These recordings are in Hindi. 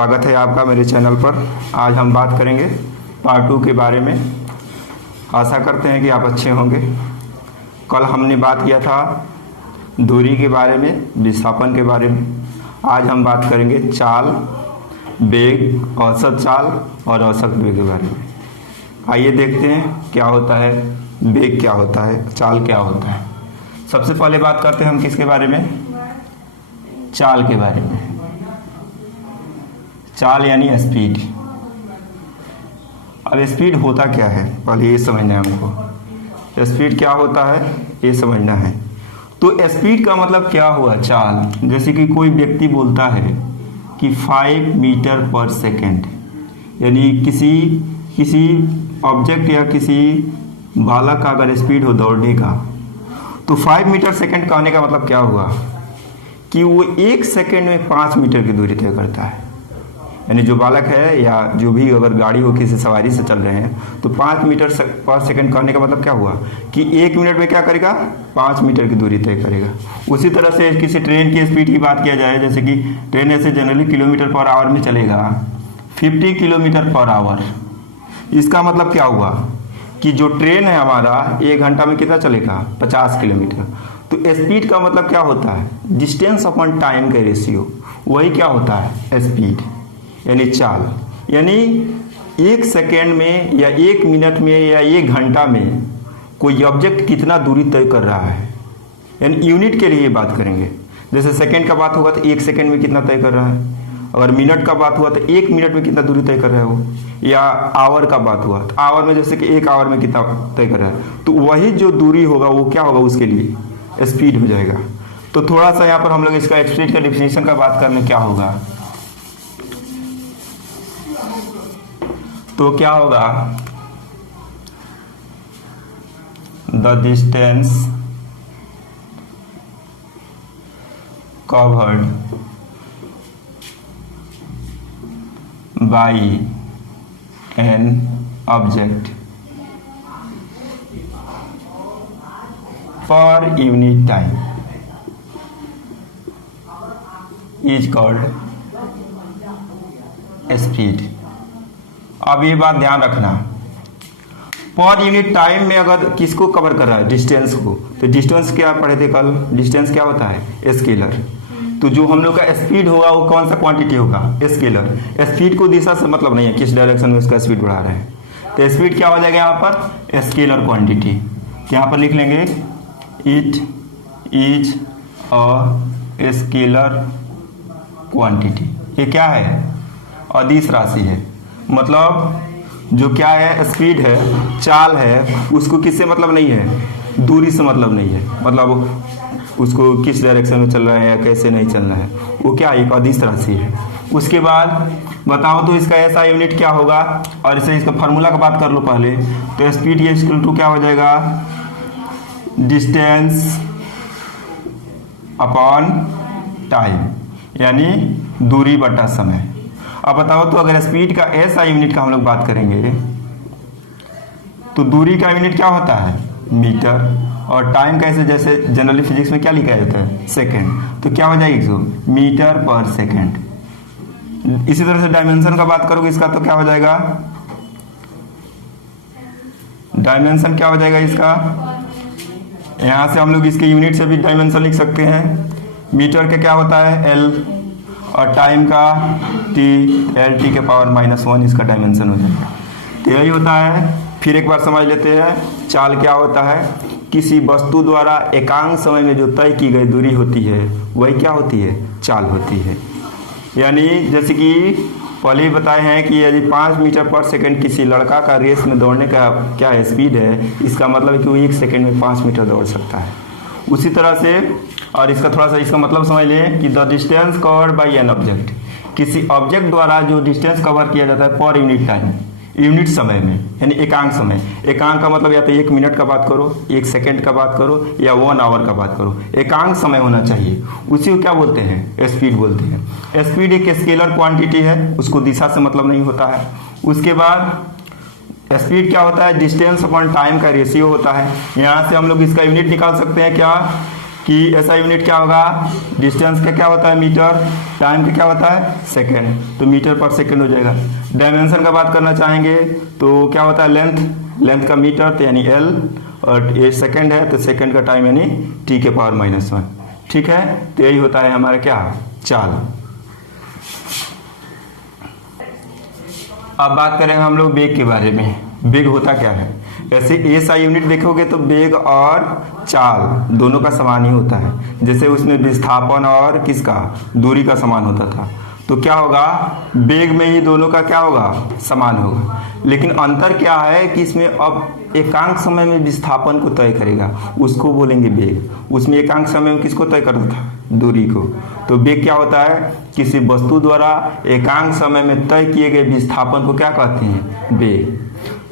स्वागत है आपका मेरे चैनल पर। आज हम बात करेंगे पार्ट 2 के बारे में। आशा करते हैं कि आप अच्छे होंगे। कल हमने बात किया था दूरी के बारे में, विस्थापन के बारे में। आज हम बात करेंगे चाल, वेग, औसत चाल और औसत वेग के बारे में। आइए देखते हैं क्या होता है, वेग क्या होता है, चाल क्या होता है। सबसे पहले बात करते हैं हम किसके बारे में, चाल के बारे में। चाल यानी स्पीड। अब स्पीड होता क्या है पहले ये समझना है हमको। स्पीड क्या होता है ये समझना है। तो स्पीड का मतलब क्या हुआ, चाल। जैसे कि कोई व्यक्ति बोलता है कि 5 मीटर पर सेकेंड, यानी किसी ऑब्जेक्ट या किसी बालक का अगर स्पीड हो दौड़ने का, तो 5 मीटर सेकेंड कहने का मतलब क्या हुआ कि वो 1 सेकेंड में 5 मीटर की दूरी तय करता है। यानी जो बालक है या जो भी अगर गाड़ी हो किसी सवारी से चल रहे हैं तो 5 मीटर पर सेकेंड कहने का मतलब क्या हुआ कि 1 मिनट में क्या करेगा, 5 मीटर की दूरी तय करेगा। उसी तरह से किसी ट्रेन की स्पीड की बात किया जाए, जैसे कि ट्रेन ऐसे जनरली किलोमीटर पर आवर में चलेगा 50 किलोमीटर पर आवर। इसका मतलब क्या हुआ कि जो ट्रेन है हमारा 1 घंटा में कितना चलेगा, 50 किलोमीटर। तो स्पीड का मतलब क्या होता है, डिस्टेंस अपॉन टाइम का रेशियो, वही क्या होता है स्पीड यानी चाल। यानी 1 सेकेंड में या 1 मिनट में या 1 घंटा में कोई ऑब्जेक्ट कितना दूरी तय कर रहा है, यानी यूनिट के लिए बात करेंगे। जैसे सेकेंड का बात होगा तो 1 सेकेंड में कितना तय कर रहा है, अगर मिनट का बात हुआ तो 1 मिनट में कितना दूरी तय कर रहा है वो, या आवर का बात हुआ तो आवर में जैसे कि 1 आवर में कितना तय कर रहा है, तो वही जो दूरी होगा वो क्या होगा, उसके लिए स्पीड हो जाएगा। तो थोड़ा सा यहाँ पर हम लोग इसका स्पीड का डिफिनेशन का बात करने क्या होगा, तो क्या होगा, the distance covered by an object per unit time is called speed. अब ये बात ध्यान रखना, पर यूनिट टाइम में अगर किसको कवर कर रहा है, डिस्टेंस को, तो डिस्टेंस क्या पढ़े थे कल, डिस्टेंस क्या होता है स्केलर। तो जो हम लोग का स्पीड होगा वो कौन सा क्वांटिटी होगा, स्केलर। स्पीड को दिशा से मतलब नहीं है, किस डायरेक्शन में उसका स्पीड बढ़ा रहे हैं। तो स्पीड क्या हो जाएगा यहाँ पर, स्केलर क्वांटिटी। तो यहाँ पर लिख लेंगे it is a scalar quantity. ये क्या है, अदिश राशि है। मतलब जो क्या है, स्पीड है, चाल है, उसको किससे मतलब नहीं है, दूरी से मतलब नहीं है, मतलब उसको किस डायरेक्शन में चल रहा है या कैसे नहीं चलना है, वो क्या एक अदिश राशि है। उसके बाद बताओ तो इसका ऐसा यूनिट क्या होगा, और इसे इसका फार्मूला का बात कर लो पहले। तो स्पीड ये इक्वल टू क्या हो जाएगा, डिस्टेंस अपॉन टाइम, यानी दूरी बटा समय। अब बताओ तो अगर स्पीड का ऐसा यूनिट का हम लोग बात करेंगे तो दूरी का यूनिट क्या होता है, मीटर, और टाइम का ऐसे जैसे जनरली फिजिक्स में क्या लिखा जाता है, सेकेंड। तो क्या हो जाएगा, मीटर पर सेकेंड। इसी तरह से डायमेंशन का बात करोगे इसका तो क्या हो जाएगा, डायमेंशन क्या हो जाएगा इसका, यहां से हम लोग इसके यूनिट से भी डायमेंशन लिख सकते हैं। मीटर का क्या होता है एल, और टाइम का टी, एल टी के पावर -1 इसका डायमेंशन हो जाएगा। तो यही होता है। फिर एक बार समझ लेते हैं चाल क्या होता है, किसी वस्तु द्वारा एकांक समय में जो तय की गई दूरी होती है वही क्या होती है, चाल होती है। यानी जैसे कि पहले ही बताए हैं कि यदि 5 मीटर पर सेकेंड किसी लड़का का रेस में दौड़ने का क्या है, स्पीड है, इसका मतलब है कि वो 1 सेकेंड में 5 मीटर दौड़ सकता है। उसी तरह से, और इसका थोड़ा सा इसका मतलब समझ लें कि the distance covered by an object, किसी ऑब्जेक्ट द्वारा जो डिस्टेंस कवर किया जाता है पर यूनिट टाइम, यूनिट समय में, यानी एकांक समय। एकांक का मतलब या तो 1 मिनट का बात करो, 1 सेकेंड का बात करो, या 1 आवर का बात करो, एकांक समय होना चाहिए। उसी को क्या बोलते हैं, स्पीड बोलते हैं। स्पीड एक स्केलर क्वांटिटी है, उसको दिशा से मतलब नहीं होता है। उसके बाद स्पीड क्या होता है, डिस्टेंस अपॉन टाइम का रेशियो होता है। यहाँ से हम लोग इसका यूनिट निकाल सकते हैं क्या, कि ऐसा यूनिट क्या होगा, डिस्टेंस का क्या होता है मीटर, टाइम का क्या होता है सेकेंड, तो मीटर पर सेकेंड हो जाएगा। डायमेंशन का बात करना चाहेंगे तो क्या होता है लेंथ, लेंथ का मीटर तो यानी एल, और ये सेकेंड है तो सेकेंड का टाइम यानी टी के पावर -1। ठीक है, तो यही होता है हमारा क्या चाल। अब बात करें हम लोग वेग के बारे में। वेग होता क्या है, ऐसे एसआई यूनिट देखोगे तो वेग और चाल दोनों का समान ही होता है। जैसे उसमें विस्थापन और किसका दूरी का समान होता था, तो क्या होगा वेग में ही दोनों का क्या होगा समान होगा। लेकिन अंतर क्या है कि इसमें अब एकांक समय में विस्थापन को तय करेगा, उसको बोलेंगे वेग। उसमें एकांक समय में किसको तय करता था, दूरी को। तो वेग क्या होता है, किसी वस्तु द्वारा एकांक समय में तय किए गए विस्थापन को क्या कहते हैं, वेग।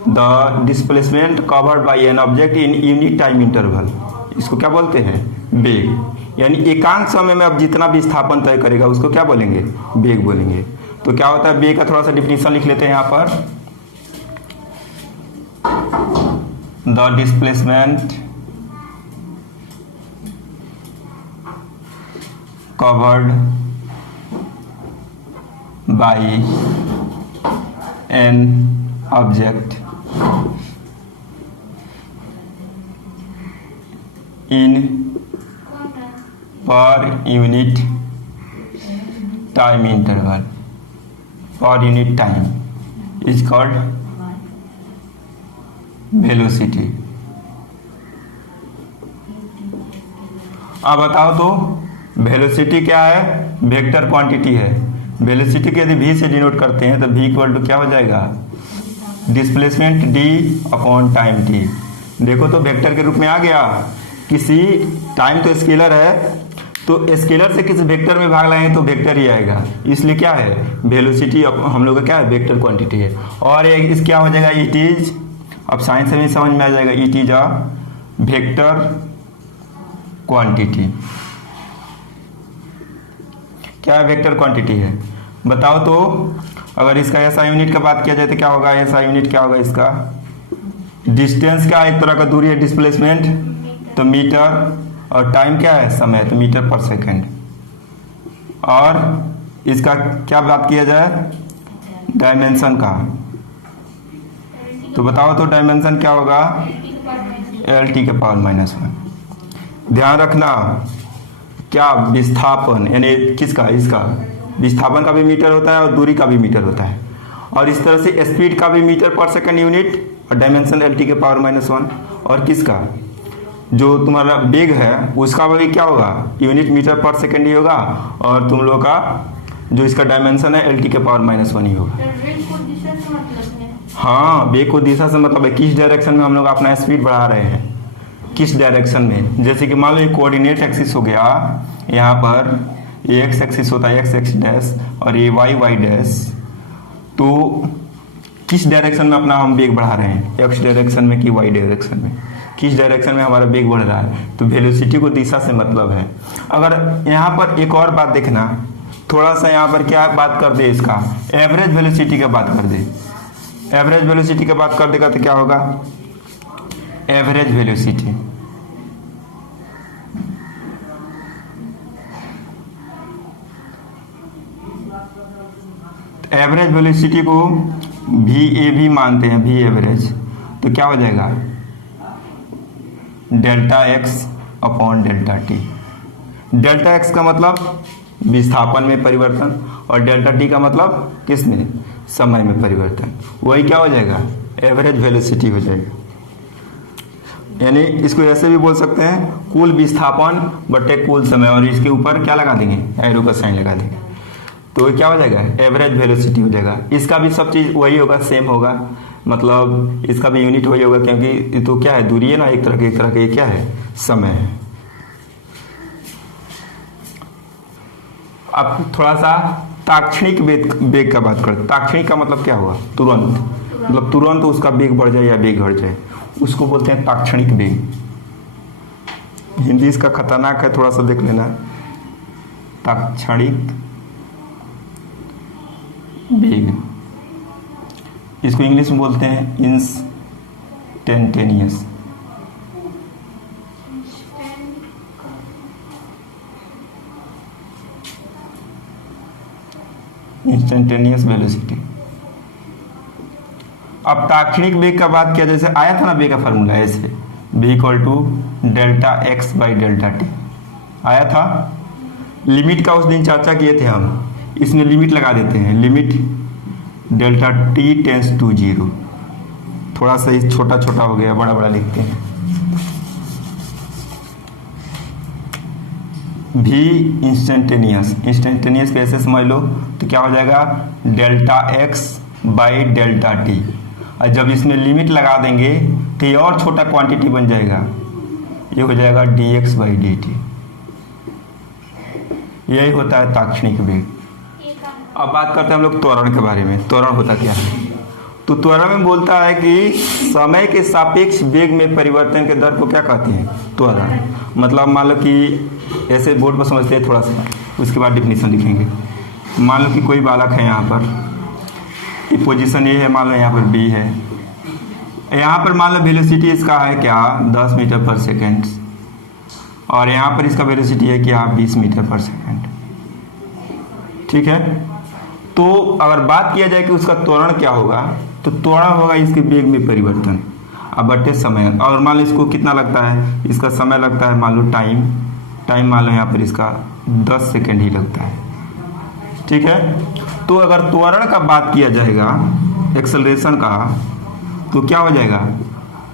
The displacement covered by an object in unit time interval, इसको क्या बोलते हैं, वेग। यानी एकांक समय में अब जितना विस्थापन तय करेगा उसको क्या बोलेंगे, वेग बोलेंगे। तो क्या होता है वेग का थोड़ा सा डिफिनीशन लिख लेते हैं यहाँ पर। The displacement covered by an object in per unit time interval, per unit time is called velocity। अब बताओ तो वेलोसिटी क्या है, वेक्टर क्वांटिटी है। वेलोसिटी के यदि v से डिनोट करते हैं तो v इक्वल टू क्या हो जाएगा, displacement d upon time t। देखो तो वेक्टर के रूप में आ गया। किसी टाइम तो स्केलर है, तो स्केलर से किसी वेक्टर में भाग लाएंगे तो वेक्टर ही आएगा, इसलिए क्या है वेलोसिटी हम लोग का क्या है वेक्टर क्वांटिटी है। और एक इस क्या हो जाएगा इट इज, अब साइंस में समझ में आ जाएगा, it is a vector quantity. क्या वेक्टर क्वांटिटी है बताओ तो। अगर इसका ऐसा यूनिट का बात किया जाए तो क्या होगा, ऐसा यूनिट क्या होगा इसका, डिस्टेंस का एक तरह का दूरी है डिस्प्लेसमेंट तो मीटर, और टाइम क्या है समय तो मीटर पर सेकेंड। और इसका क्या बात किया जाए डायमेंशन का, तो बताओ तो डायमेंशन क्या होगा, एल टी के पावर -1। ध्यान रखना क्या विस्थापन यानी किसका, इसका विस्थापन का भी मीटर होता है और दूरी का भी मीटर होता है। और इस तरह से स्पीड का भी मीटर पर सेकेंड यूनिट और डायमेंशन एल टी के पावर -1। और किसका जो तुम्हारा वेग है उसका भी क्या होगा यूनिट मीटर पर सेकेंड ही होगा, और तुम लोग का जो इसका डायमेंशन है एल टी के पावर -1 ही होगा। हाँ वेग को दिशा से मतलब है किस डायरेक्शन में हम लोग अपना स्पीड बढ़ा रहे हैं, किस डायरेक्शन में। जैसे कि मान लो ये कोऑर्डिनेट एक्सिस हो गया, यहाँ पर ये एक्स एक्सिस होता है एक्स डैश और ये वाई डैश, तो किस डायरेक्शन में अपना हम वेग बढ़ा रहे हैं, एक्स डायरेक्शन में कि वाई डायरेक्शन में, किस डायरेक्शन में हमारा वेग बढ़ रहा है। तो वेलोसिटी को दिशा से मतलब है। अगर यहाँ पर एक और बात देखना, थोड़ा सा यहाँ पर क्या बात कर दे, इसका एवरेज वेलोसिटी का बात कर दे। एवरेज वेलोसिटी का बात कर देगा तो क्या होगा, एवरेज वेलोसिटी एवरेज वेलोसिटी को वी ए भी मानते हैं, वी एवरेज, तो क्या हो जाएगा delta x upon delta T. Delta x का मतलब विस्थापन में परिवर्तन और डेल्टा टी का मतलब किस में, समय में परिवर्तन। वही क्या हो जाएगा एवरेज वेलोसिटी हो जाएगा। यानी इसको ऐसे भी बोल सकते हैं कुल विस्थापन बटे कुल समय, और इसके ऊपर क्या लगा देंगे एरो का साइन लगा देंगे, तो क्या हो जाएगा एवरेज वेलोसिटी हो जाएगा। इसका भी सब चीज़ वही होगा, सेम होगा, मतलब इसका भी यूनिट वही होगा, क्योंकि तो क्या है दूरी है ना, एक तरह के क्या है समय है। अब थोड़ा सा ताक्षणिक वेग का बात करते। ताक्षणिक का मतलब क्या हुआ, तुरंत, मतलब तुरंत उसका वेग बढ़ जाए या वेग घट जाए, उसको बोलते हैं ताक्षणिक वेग। हिंदी इसका खतरनाक है, थोड़ा सा देख लेना। ताक्षणिक वेग, इसको इंग्लिश में बोलते हैं इंस्टेंटेनियस। Instantaneous velocity. अब ताक्षणिक वेग का बात किया, जैसे आया था ना वेग का फार्मूला ऐसे, v equal to delta x by delta t आया था। लिमिट का उस दिन चर्चा किए थे हम, इसमें लिमिट लगा देते हैं, limit delta t tends to 0। थोड़ा सा ही छोटा छोटा हो गया, बड़ा बड़ा लिखते हैं। भी इंस्टेंटेनियस, इंस्टेंटेनियस कैसे समझ लो तो क्या हो जाएगा, delta x by delta T. और जब इसमें लिमिट लगा देंगे तो ये और छोटा क्वांटिटी बन जाएगा, ये हो जाएगा D x by D T. यही होता है ताक्षणिक वेग। अब बात करते हैं हम लोग त्वरण के बारे में। त्वरण होता क्या है? तो त्वरण में बोलता है कि समय के सापेक्ष वेग में परिवर्तन के दर को क्या कहते हैं? त्वरण। मतलब मान लो कि ऐसे बोर्ड पर समझते हैं थोड़ा सा, उसके बाद डिफिनीशन लिखेंगे। मान लो कि कोई बालक है यहाँ पर, ये पोजीशन ये है, मान लो यहाँ पर बी है, यहाँ पर मान लो वेलोसिटी इसका है क्या 10 मीटर पर सेकेंड, और यहाँ पर इसका वेलोसिटी है क्या 20 मीटर पर सेकेंड। ठीक है, तो अगर बात किया जाए कि उसका त्वरण क्या होगा, तो त्वरण होगा इसके वेग में परिवर्तन अब बटे समय। और मान लो इसको कितना लगता है, इसका समय लगता है मान लो टाइम मान लो यहाँ पर इसका 10 सेकेंड ही लगता है। ठीक है, तो अगर त्वरण का बात किया जाएगा, एक्सेलरेशन का, तो क्या हो जाएगा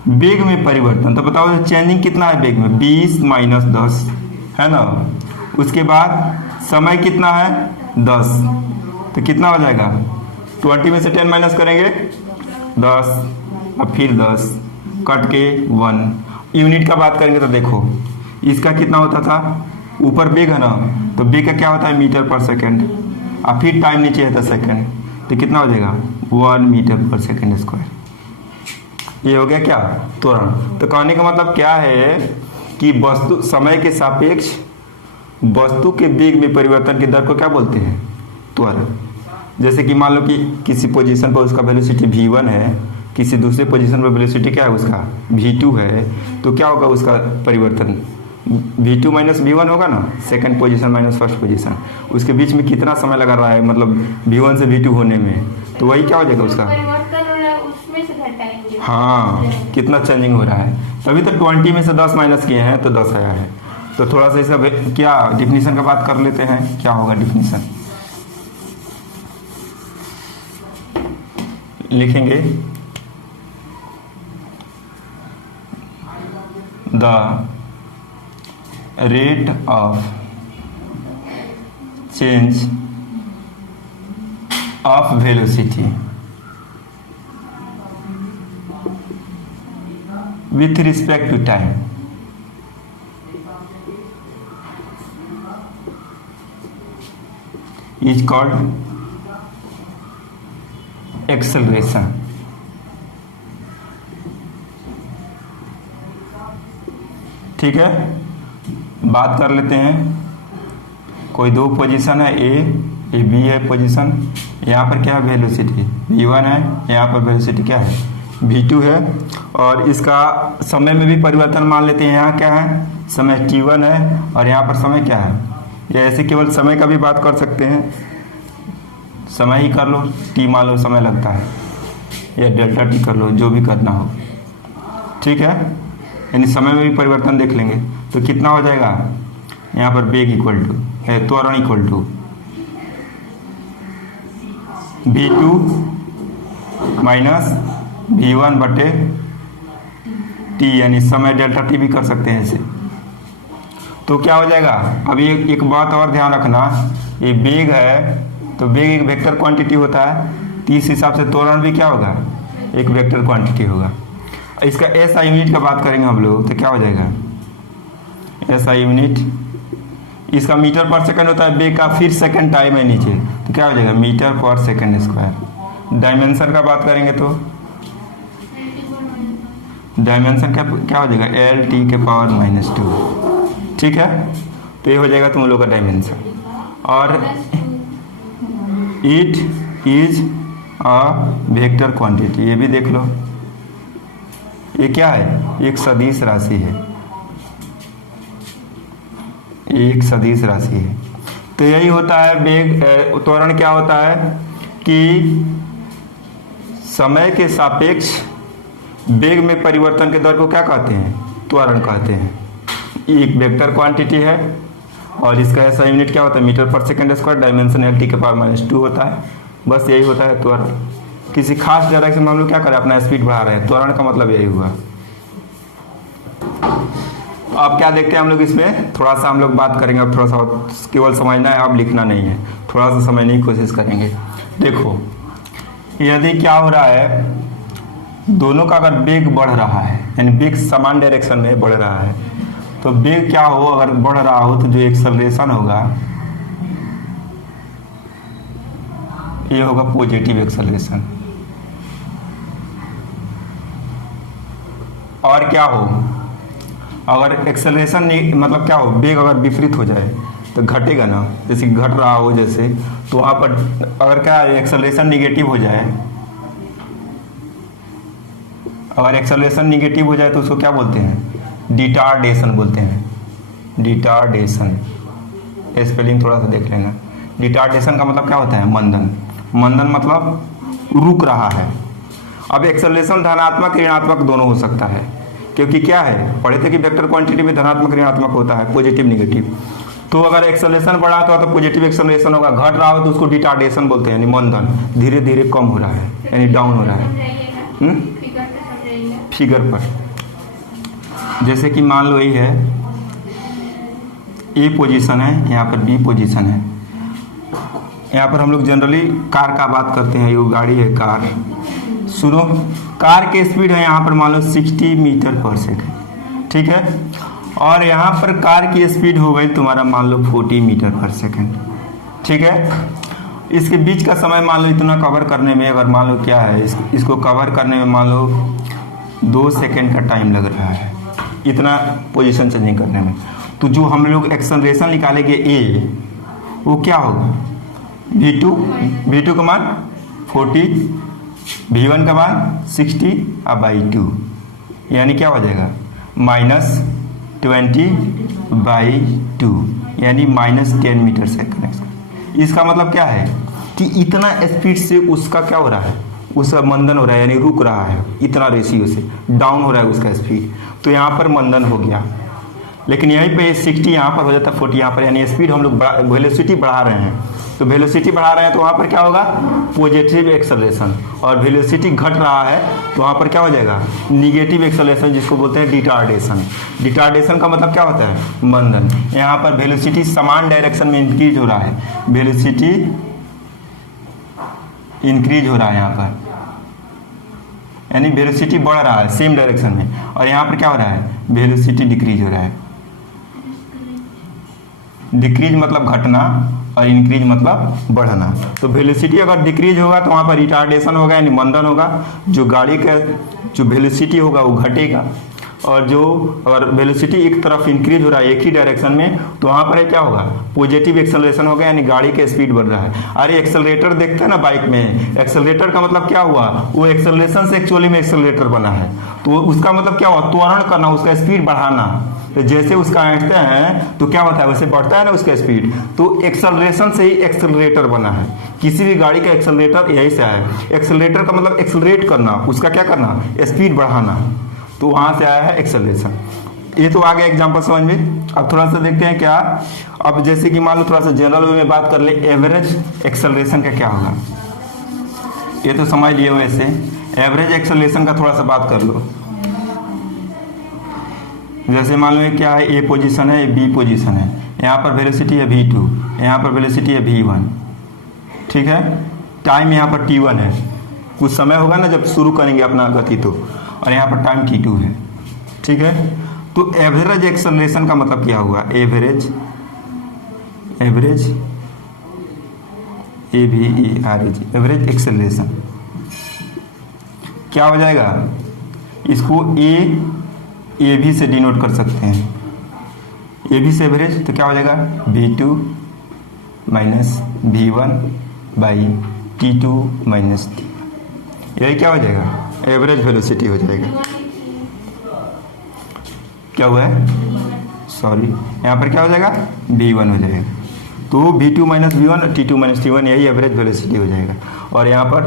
वेग में परिवर्तन। तो बताओ चेंजिंग कितना है वेग में, 20 माइनस 10 है ना। उसके बाद समय कितना है 10, तो कितना हो जाएगा 20 में से 10 माइनस करेंगे 10, अब फिर 10 कट के 1। यूनिट का बात करेंगे तो देखो इसका कितना होता था, ऊपर वेग है ना, तो वेग का क्या होता है मीटर पर सेकेंड, और फिर टाइम नीचे है तो सेकेंड, तो कितना हो जाएगा 1 मीटर पर सेकेंड स्क्वायर। ये हो गया क्या त्वरण। तो कहने का मतलब क्या है कि वस्तु समय के सापेक्ष वस्तु के वेग में परिवर्तन की दर को क्या बोलते हैं, त्वरण। जैसे कि मान लो कि किसी पोजीशन पर उसका वेलोसिटी v1 है, किसी दूसरे पोजीशन पर वेलोसिटी क्या है उसका v2 है, तो क्या होगा उसका परिवर्तन v2 माइनस v1 होगा ना, second position minus first position, उसके बीच में कितना समय लगा रहा है मतलब v1 से v2 होने में, तो वही क्या हो जाएगा उसका उसमें से घटाएंगे। हाँ, कितना चेंजिंग हो रहा है। तभी तो 20 में से 10 माइनस किए हैं तो 10 आया है। तो थोड़ा सा इसका क्या डिफिनीशन का बात कर लेते हैं, क्या होगा डिफिनीशन लिखेंगे, the rate of change of velocity with respect to time is called acceleration। ठीक है, बात कर लेते हैं। कोई दो पोजीशन है, ए बी है पोजीशन, यहाँ पर क्या है वेलोसिटी v1 है, यहाँ पर वेलोसिटी क्या है v2 है, और इसका समय में भी परिवर्तन मान लेते हैं। यहाँ क्या है समय t1 है, और यहाँ पर समय क्या है, या ऐसे केवल समय का भी बात कर सकते हैं, समय ही कर लो, t मान लो समय लगता है, या डेल्टा t कर लो, जो भी करना हो। ठीक है, यानी समय में भी परिवर्तन देख लेंगे। तो कितना हो जाएगा यहाँ पर वेग इक्वल टू त्वरण equal to v2 minus v1 बटे t, यानी समय डेल्टा t भी कर सकते हैं इसे। तो क्या हो जाएगा, अभी एक बात और ध्यान रखना, ये वेग है तो वेग एक वेक्टर क्वांटिटी होता है, तो इस हिसाब से त्वरण भी क्या होगा एक वेक्टर क्वांटिटी होगा। इसका SI यूनिट का बात करेंगे हम लोग तो क्या हो जाएगा SI यूनिट, इसका मीटर पर सेकंड होता है वेग का, फिर सेकंड टाइम है नीचे, तो क्या हो जाएगा मीटर पर सेकंड स्क्वायर। डायमेंशन का बात करेंगे तो डायमेंशन क्या हो जाएगा LT के पावर -2। ठीक है, तो ये हो जाएगा तुम लोग का डायमेंशन। और it is a vector quantity, ये भी देख लो, ये क्या है एक सदिश राशि है, एक सदिश राशि है। तो यही होता है वेग त्वरण क्या होता है कि समय के सापेक्ष वेग में परिवर्तन के दर को क्या कहते हैं? त्वरण कहते हैं। एक वेक्टर क्वांटिटी है और इसका ऐसा यूनिट क्या होता है? मीटर पर सेकंड स्क्वायर, डायमेंशन है T⁻⁻2 होता है। बस यही होता है त्वरण। किसी खास डायरेक्शन में हम लोग क्या करें? अपना स्पीड बढ़ा रहे हैं। त्वरण का मतलब यही हुआ। अब क्या देखते हैं हम लोग इसमें? थोड़ा सा हम लोग बात करेंगे। अब थोड़ा सा केवल समझना है, अब लिखना नहीं है। थोड़ा सा समझने की कोशिश करेंगे। देखो, यदि क्या हो रहा है, दोनों का अगर वेग बढ़ रहा है, यानी वेग समान डायरेक्शन में बढ़ रहा है, तो वेग क्या हो, अगर बढ़ रहा हो तो जो एक्सेलरेशन होगा ये होगा पॉजिटिव एक्सेलरेशन। और क्या हो, अगर एक्सेलरेशन मतलब क्या हो, वेग अगर विपरीत हो जाए तो घटेगा ना, जैसे घट रहा हो जैसे, तो वहाँ पर अगर क्या एक्सेलरेशन निगेटिव हो जाए, अगर एक्सेलरेशन निगेटिव हो जाए तो उसको क्या बोलते हैं? डिटारडेशन बोलते हैं। डिटारडेशन, स्पेलिंग थोड़ा सा देख लेना। डिटारडेशन का मतलब क्या होता है? मंदन। मंदन मतलब रुक रहा है। अब एक्सेलरेशन धनात्मक ऋणात्मक दोनों हो सकता है, क्योंकि क्या है, पढ़े थे कि वेक्टर क्वांटिटी में धनात्मक ऋणात्मक होता है, पॉजिटिव निगेटिव। तो अगर एक्सेलरेशन बढ़ा तो फिर एक्सेलरेशन होगा, घट रहा हो तो उसको डिटारडेशन बोलते हैं, यानी मंदन, धीरे धीरे कम हो रहा है, यानी डाउन हो रहा है। फिगर पर जैसे कि मान लो ये है, ए पोजीशन है, यहाँ पर बी पोजीशन है। यहाँ पर हम लोग जनरली कार का बात करते हैं, ये गाड़ी है कार। सुनो, कार की स्पीड है यहाँ पर मान लो 60 मीटर पर सेकंड, ठीक है। और यहाँ पर कार की स्पीड हो गई तुम्हारा मान लो 40 मीटर पर सेकंड, ठीक है। इसके बीच का समय मान लो इतना कवर करने में, अगर मान लो क्या है, इसको कवर करने में मान लो 2 सेकंड का टाइम लग रहा है, इतना पोजीशन चेंजिंग करने में। तो जो हम लोग एक्सेलरेशन निकालेंगे ए, वो क्या होगा? v2 का मान 40, v1 का मान 60/2, यानी क्या हो जाएगा? -20/2, यानी -10 मीटर सेकंड। इसका मतलब क्या है कि इतना स्पीड से उसका क्या हो रहा है? उसका मंदन हो रहा है, यानी रुक रहा है, इतना रेशियो से डाउन हो रहा है उसका स्पीड। तो यहाँ पर मंदन हो गया, लेकिन यहीं पे 60 यहाँ पर हो जाता है 40 यहाँ पर, यानी स्पीड हम लोग वेलोसिटी बढ़ा रहे हैं। तो वेलोसिटी बढ़ा रहे हैं तो वहाँ पर क्या होगा? Positive acceleration. और वेलोसिटी घट रहा है तो वहाँ पर क्या हो जाएगा? निगेटिव एक्सेलरेशन, जिसको बोलते हैं डिटारडेशन। डिटारडेशन का मतलब क्या होता है? मंदन। यहाँ पर वेलोसिटी समान डायरेक्शन में इंक्रीज हो रहा है, वेलोसिटी इंक्रीज हो रहा है यहाँ पर, यानी वेलोसिटी बढ़ रहा है सेम डायरेक्शन में। और यहाँ पर क्या हो रहा है? वेलोसिटी डिक्रीज हो रहा है। डिक्रीज मतलब घटना और इंक्रीज मतलब बढ़ना। तो वेलोसिटी अगर डिक्रीज होगा तो वहाँ पर रिटार्डेशन होगा, यानी मंदन होगा। जो गाड़ी का जो वेलोसिटी होगा वो घटेगा, और जो अगर वेलोसिटी एक तरफ इंक्रीज हो रहा है एक ही डायरेक्शन में, तो वहाँ पर क्या होगा? पॉजिटिव एक्सेलरेशन होगा, यानी गाड़ी का स्पीड बढ़ रहा है। अरे एक्सेलरेटर देखते हैं ना बाइक में, एक्सेलरेटर का मतलब क्या हुआ? वो एक्सेलरेशन से एक्चुअली में एक्सेलरेटर बना है। तो उसका मतलब क्या हुआ? त्वरण करना, उसका स्पीड बढ़ाना। तो जैसे उसका ऐंठते हैं तो क्या होता है? वैसे बढ़ता है ना उसका स्पीड। तो एक्सेलरेशन से ही एक्सेलरेटर बना है। किसी भी गाड़ी का एक्सेलरेटर यही से आया है। एक्सेलरेटर का मतलब एक्सेलरेट करना, उसका क्या करना? स्पीड बढ़ाना। तो वहां से आया है एक्सेलरेशन। ये तो आ गया एग्जांपल समझ में। अब थोड़ा सा देखते हैं क्या। अब जैसे कि मान लो थोड़ा सा जनरल वे में बात कर ले, एवरेज एक्सेलरेशन का क्या होगा? ये तो समझ लिए वैसे। एवरेज एक्सेलरेशन का थोड़ा सा बात कर लो। जैसे मान लो क्या है, ए पोजीशन है, बी पोजीशन है, यहाँ पर वेलोसिटी है v2, यहाँ पर वेलोसिटी है v1, ठीक है। टाइम यहाँ पर t1 है, कुछ समय होगा ना जब शुरू करेंगे अपना गति, तो और यहाँ पर टाइम t2 है, ठीक है। तो एवरेज एक्सेलरेशन का मतलब क्या हुआ? एवरेज एवरेज एक्सेलरेशन क्या हो जाएगा? इसको ए भी से डिनोट कर सकते हैं। ए भी से एवरेज तो क्या हो जाएगा? v2 minus v1/t2 minus t, यही क्या हो जाएगा? एवरेज वेलोसिटी हो जाएगा। क्या हुआ है? सॉरी, यहाँ पर क्या हो जाएगा? v1 हो जाएगा। तो v2 minus v1 t2 minus t1, यही एवरेज वेलोसिटी हो जाएगा। और यहाँ पर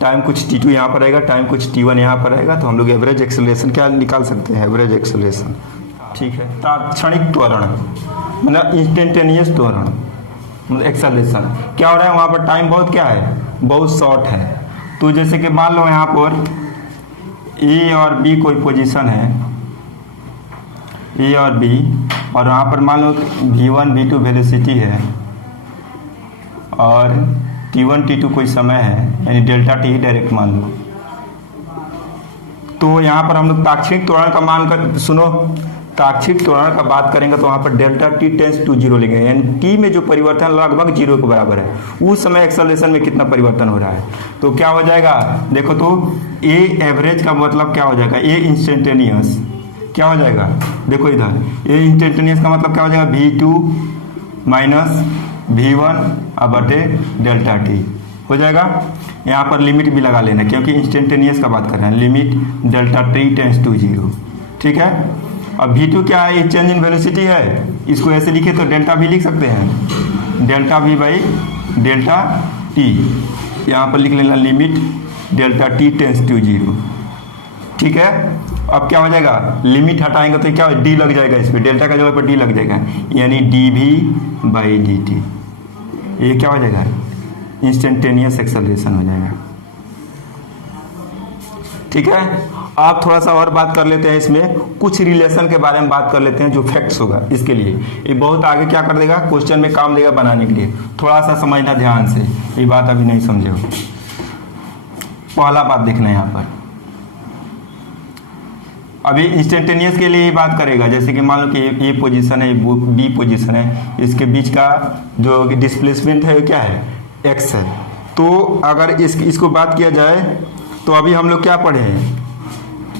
टाइम कुछ t2 यहाँ पर आएगा, टाइम कुछ t1 यहाँ पर आएगा, तो हम लोग एवरेज एक्सेलरेशन क्या निकाल सकते हैं, एवरेज एक्सेलरेशन। ठीक है, तात्क्षणिक त्वरण मतलब इंस्टेंटेनियस त्वरण मतलब एक्सेलरेशन। क्या हो रहा है वहाँ पर, टाइम बहुत क्या है, बहुत शॉर्ट है। तो जैसे कि मान लो यहाँ पर ए और बी कोई पोजीशन है, ए और बी, और वहाँ पर मान लो v1 v2 वेलोसिटी है और t1 t2 कोई समय है, यानी डेल्टा टी डायरेक्ट मान लो। तो यहाँ पर हम लोग ताक्षणिक त्वरण का मान कर, सुनो, ताक्षणिक त्वरण का बात करेंगे तो वहाँ पर delta t tends to zero लेंगे, यानी टी में जो परिवर्तन लगभग जीरो के बराबर है, उस समय एक्सेलरेशन में कितना परिवर्तन हो रहा है। तो क्या हो जाएगा, देखो तो ए एवरेज का मतलब क्या हो जाएगा, ए इंस्टेंटेनियस क्या हो जाएगा, देखो इधर ए इंस्टेंटेनियस का मतलब क्या हो जाएगा, v2 माइनस v1 बटे डेल्टा टी हो जाएगा। यहाँ पर लिमिट भी लगा लेना क्योंकि इंस्टेंटेनियस का बात कर रहे हैं, limit delta t tends to zero. ठीक है, अब v2 क्या है, ये चेंज इन वेलोसिटी है, इसको ऐसे लिखे तो डेल्टा भी लिख सकते हैं, delta v by delta t. यहाँ पर लिख लेना limit delta t tends to zero. ठीक है, अब क्या हो जाएगा, लिमिट हटाएंगे तो क्या हो, डी लग जाएगा इस पर, डेल्टा का जगह पर डी लग जाएगा, यानी d we by D t. ये क्या हो जाएगा, इंस्टेंटेनियस एक्सेलरेशन हो जाएगा। ठीक है, आप थोड़ा सा और बात कर लेते हैं, इसमें कुछ रिलेशन के बारे में बात कर लेते हैं जो फैक्ट्स होगा इसके लिए, ये बहुत आगे क्या कर देगा, क्वेश्चन में काम देगा बनाने के लिए। थोड़ा सा समझना ध्यान से, ये बात अभी नहीं समझे हो। पहला बात देखना है यहाँ पर, अभी इंस्टेंटेनियस के लिए ये बात करेगा, जैसे कि मान लो कि ये पोजीशन है, बी पोजीशन है, इसके बीच का जो डिस्प्लेसमेंट है क्या है, एक्स है। तो अगर इसको बात किया जाए तो अभी हम लोग क्या पढ़े हैं,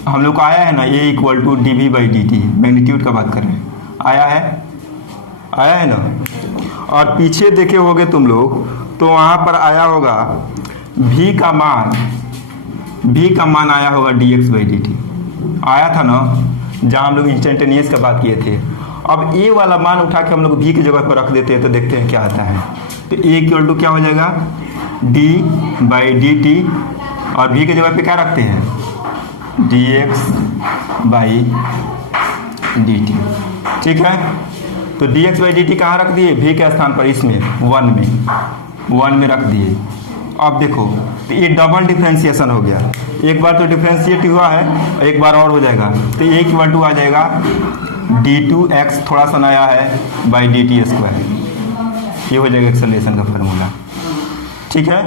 हम लोग को आया है ना A equal to D we by D T, magnitude का बात कर रहे हैं, आया है ना। और पीछे देखे होगे तुम लोग तो वहाँ पर आया होगा v का मान आया होगा D x by D T, आया था ना, जहाँ हम लोग इंस्टेंटेनियस का बात किए थे। अब ए वाला मान उठा के हम लोग v की जगह पर रख देते हैं तो देखते हैं क्या आता है। तो ए इक्वल टू क्या हो जाएगा, d बाई डी टी, और v की जगह पे क्या रखते हैं, dx बाई डी टी। ठीक है, तो dx बाई डी टी कहाँ रख दिए, v के स्थान पर, इसमें 1 में रख दिए। अब देखो तो ये डबल डिफ्रेंसिएशन हो गया, एक बार तो डिफ्रेंशिएट हुआ है, एक बार और हो जाएगा। तो ए इक्वल टू आ जाएगा d2x थोड़ा सा नया है बाई डी टी स्क्वायर, ये हो जाएगा एक्सेलरेशन का फार्मूला। ठीक है।